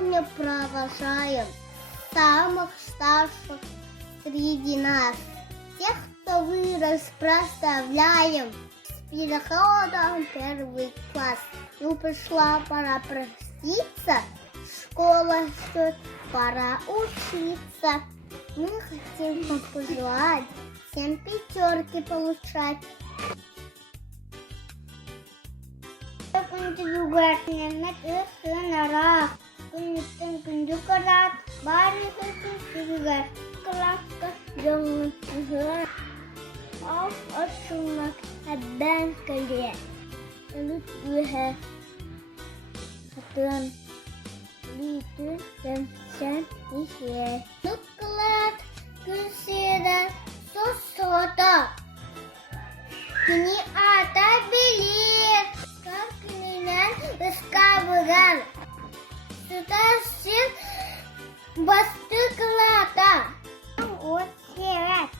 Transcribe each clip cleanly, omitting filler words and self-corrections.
сегодня провожаем самых старших среди нас. Тех, кто вырос, проставляем с переходом в первый класс. Ну, пришла пора проститься, школа ждет, пора учиться. Мы хотим вам пожелать всем пятерки получать. Nuklat küsüden sosoda Kini ata bilir Kakininan ıskabugan Sutasın bastı kelata Usirat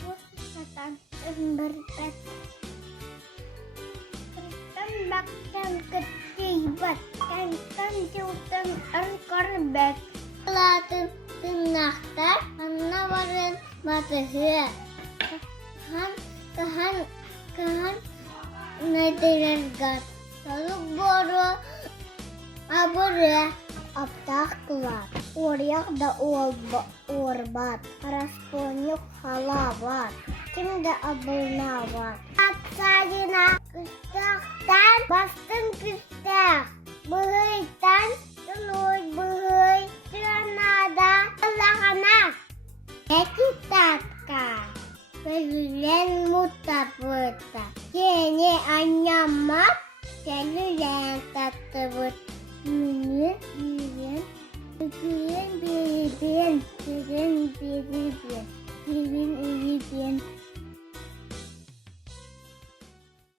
Usatan emberkat Tembakkan ketibat Kantan jutan erkorbet Kelatın tengahta Anawarin matahir Kahan Nadirengat Lalu boro Abore Abtaklar Oryak da orbat Rasponyuk halavat Kimde abulnavat Atsayina Küstaktan Bastın küstak Bıhıytan Tuluy bıhıy Tünada Alakanak Ekitatka Pelülen mutapıta Yeni anyamak Pelülen tatlıvıt Yürün Yürün Yürün Yürün Yürün Yürün Yürün Yürün